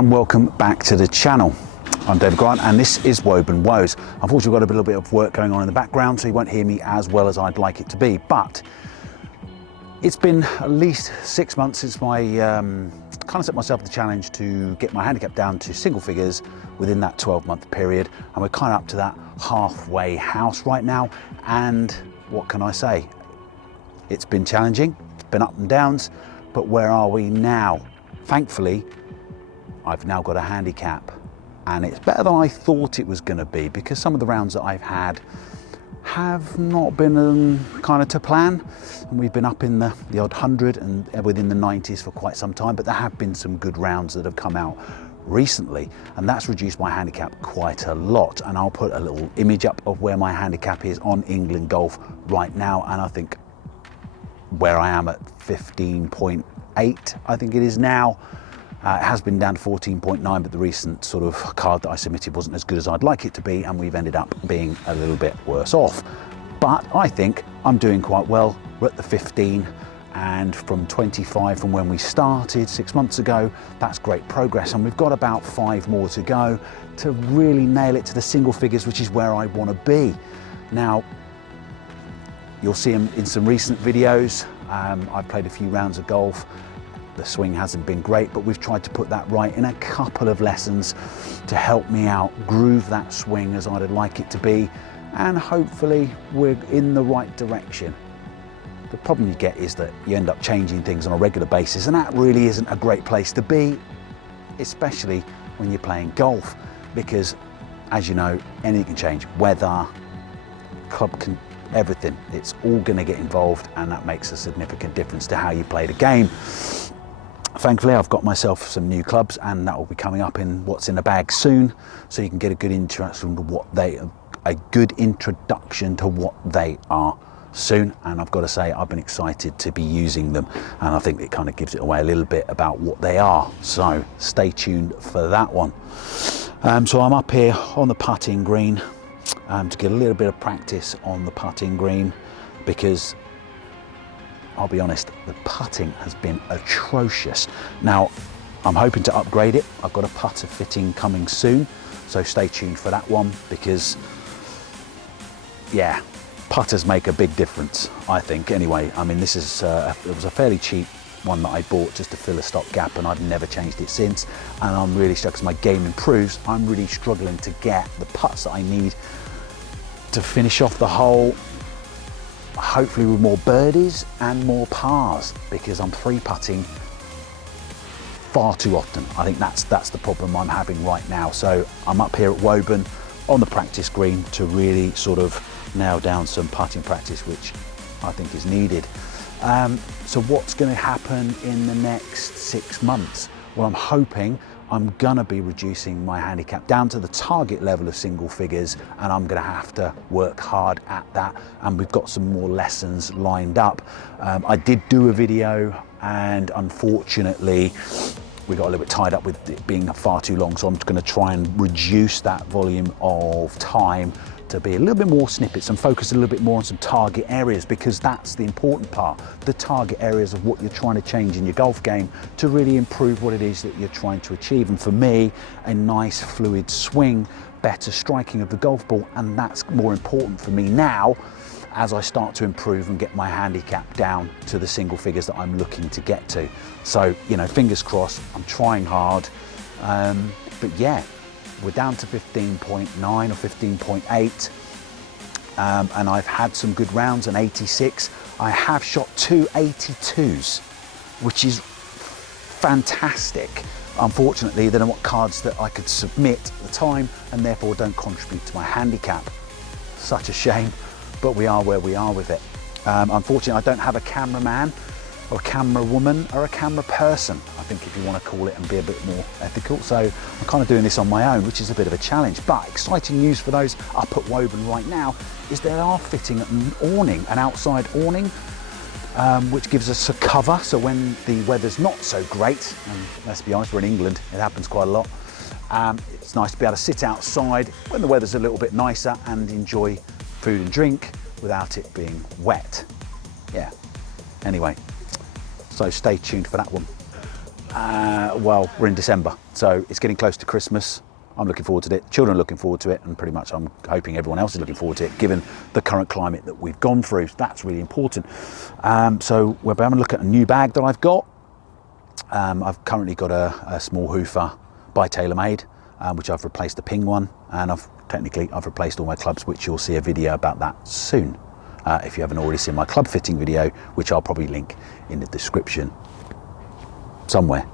and welcome back to the channel. I'm David Grant and this is Woburn Woes. Unfortunately, we've got a little bit of work going on in the background, so you won't hear me as well as I'd like it to be, but it's been at least 6 months since I kind of set myself the challenge to get my handicap down to single figures within that 12-month period, and we're kind of up to that halfway house right now. And what can I say? It's been challenging, it's been up and downs, but where are we now? Thankfully, I've now got a handicap, and it's better than I thought it was going to be, because some of the rounds that I've had have not been kind of to plan, and we've been up in the odd 100 and within the 90s for quite some time, but there have been some good rounds that have come out recently, and that's reduced my handicap quite a lot. And I'll put a little image up of where my handicap is on England Golf right now, and I think where I am at 15.8, I think it is now. It has been down to 14.9, but the recent sort of card that I submitted wasn't as good as I'd like it to be, and we've ended up being a little bit worse off. But I think I'm doing quite well. We're at the 15, and from 25 from when we started 6 months ago, that's great progress. And we've got about 5 more to go to really nail it to the single figures, which is where I want to be. Now, you'll see them in some recent videos. I've played a few rounds of golf. The swing hasn't been great, but we've tried to put that right in a couple of lessons to help me out groove that swing as I'd like it to be, and hopefully we're in the right direction. The problem you get is that you end up changing things on a regular basis, and that really isn't a great place to be, especially when you're playing golf, because as you know, anything can change. Weather, club can, everything. It's all going to get involved, and that makes a significant difference to how you play the game. Thankfully, I've got myself some new clubs, and that will be coming up in what's in the bag soon, so you can get a good introduction to what they are soon. And I've got to say, I've been excited to be using them, and I think it kind of gives it away a little bit about what they are. So stay tuned for that one. So I'm up here on the putting green to get a little bit of practice on the putting green, because I'll be honest, the putting has been atrocious. Now, I'm hoping to upgrade it. I've got a putter fitting coming soon, so stay tuned for that one, because yeah, putters make a big difference, I think. Anyway, I mean, this is it was a fairly cheap one that I bought just to fill a stock gap, and I've never changed it since. And I'm really struggling, as my game improves, I'm really struggling to get the putts that I need to finish off the hole, hopefully with more birdies and more pars, because I'm three putting far too often. I think that's the problem I'm having right now. So I'm up here at Woburn on the practice green to really sort of nail down some putting practice, which I think is needed. So what's going to happen in the next 6 months? Well, I'm hoping I'm gonna be reducing my handicap down to the target level of single figures, and I'm gonna have to work hard at that, and we've got some more lessons lined up. I did do a video, and unfortunately we got a little bit tied up with it being far too long, so I'm just gonna try and reduce that volume of time to be a little bit more snippets and focus a little bit more on some target areas, because that's the important part, the target areas of what you're trying to change in your golf game to really improve what it is that you're trying to achieve. And for me, a nice fluid swing, better striking of the golf ball, and that's more important for me now as I start to improve and get my handicap down to the single figures that I'm looking to get to. So, you know, fingers crossed, I'm trying hard, but yeah, we're down to 15.9 or 15.8, and I've had some good rounds, an 86. I have shot 2 82s, which is fantastic. Unfortunately, they're not cards that I could submit at the time, and therefore don't contribute to my handicap. Such a shame, but we are where we are with it. Unfortunately, I don't have a cameraman or a camera woman or a camera person, I think, if you want to call it, and be a bit more ethical. So I'm kind of doing this on my own, which is a bit of a challenge. But exciting news for those up at Woburn right now is they are fitting an awning, an outside awning, which gives us a cover. So when the weather's not so great, and let's be honest, we're in England, it happens quite a lot, it's nice to be able to sit outside when the weather's a little bit nicer and enjoy food and drink without it being wet. Yeah, anyway, so stay tuned for that one. Well, we're in December, so it's getting close to Christmas. I'm looking forward to it. Children are looking forward to it, and pretty much I'm hoping everyone else is looking forward to it, given the current climate that we've gone through. That's really important. So we're having a look at a new bag that I've got. I've currently got a small hoofer by TaylorMade, which I've replaced the Ping one, and I've replaced all my clubs, which you'll see a video about that soon. If you haven't already seen my club fitting video, which I'll probably link in the description somewhere.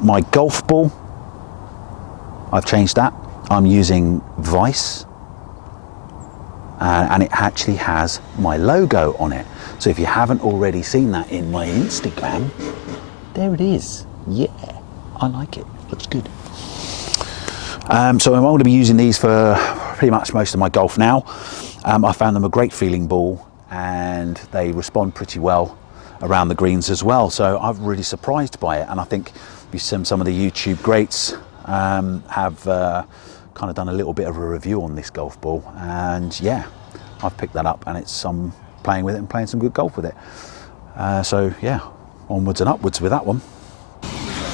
My golf ball, I've changed that. I'm using Vice, and it actually has my logo on it. So if you haven't already seen that in my Instagram, there it is. Yeah, I like it. Looks good. So I'm going to be using these for pretty much most of my golf now. I found them a great feeling ball, and they respond pretty well around the greens as well. So I'm really surprised by it, and I think some of the YouTube greats have kind of done a little bit of a review on this golf ball, and yeah, I've picked that up, and I'm playing with it and playing some good golf with it. So yeah, onwards and upwards with that one.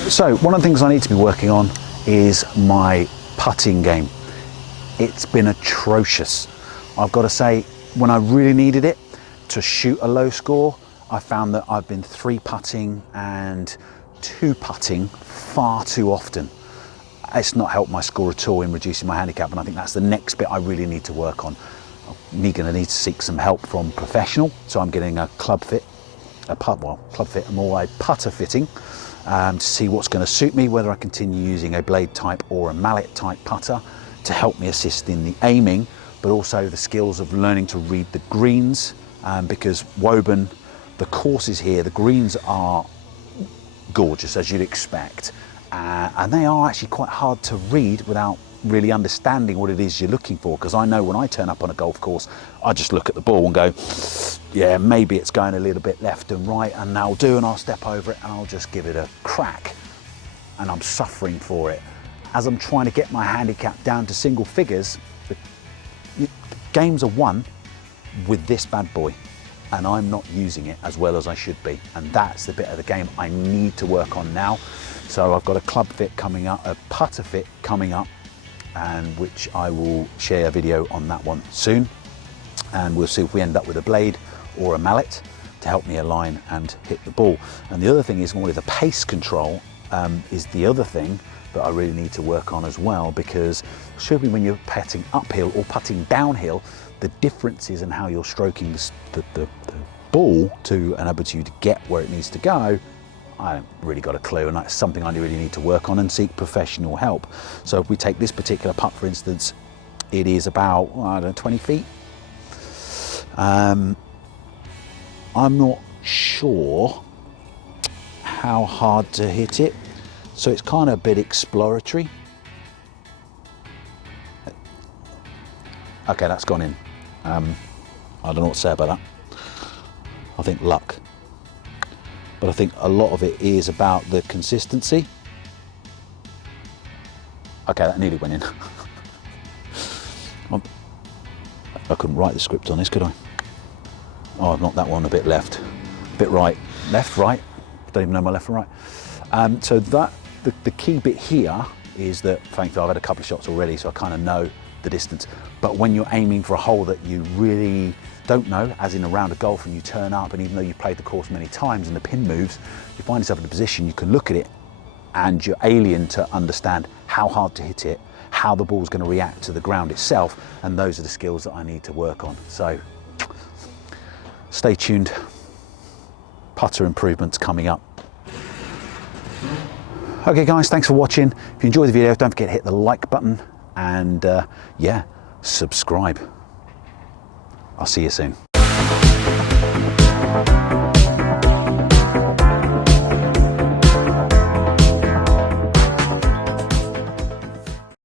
So one of the things I need to be working on is my putting game. It's been atrocious. I've got to say, when I really needed it to shoot a low score, I found that I've been 3-putting and 2-putting far too often. It's not helped my score at all in reducing my handicap, and I think that's the next bit I really need to work on. I'm going to need to seek some help from professional, so I'm getting a club fit, more a putter fitting, to see what's going to suit me, whether I continue using a blade type or a mallet type putter to help me assist in the aiming, but also the skills of learning to read the greens, because Woburn, the courses here, the greens are gorgeous, as you'd expect, and they are actually quite hard to read without really understanding what it is you're looking for, because I know when I turn up on a golf course, I just look at the ball and go, yeah, maybe it's going a little bit left and right, and I'll step over it and I'll just give it a crack, and I'm suffering for it. As I'm trying to get my handicap down to single figures, the games are won with this bad boy, and I'm not using it as well as I should be, and that's the bit of the game I need to work on now. So I've got a club fit coming up, a putter fit coming up, and which I will share a video on that one soon, and we'll see if we end up with a blade or a mallet to help me align and hit the ball. And the other thing is, more the pace control is the other thing that I really need to work on as well, because certainly when you're putting uphill or putting downhill, the differences in how you're stroking the ball to enable you to get where it needs to go, I haven't really got a clue, and that's something I really need to work on and seek professional help. So if we take this particular putt, for instance, it is about, I don't know, 20 feet. I'm not sure how hard to hit it, so it's kind of a bit exploratory. Okay, that's gone in. I don't know what to say about that. I think luck. But I think a lot of it is about the consistency. Okay, that nearly went in. I couldn't write the script on this, could I? Oh, I've knocked that one a bit left, a bit right. Left, right, don't even know my left and right. So that the key bit here is that, thankfully, I've had a couple of shots already, so I kind of know the distance. But when you're aiming for a hole that you really don't know, as in a round of golf, and you turn up, and even though you've played the course many times and the pin moves, you find yourself in a position you can look at it and you're alien to understand how hard to hit it, how the ball's going to react to the ground itself, and those are the skills that I need to work on. So stay tuned, putter improvements coming up. Okay guys, thanks for watching. If you enjoyed the video, don't forget to hit the like button, and yeah, subscribe. I'll see you soon.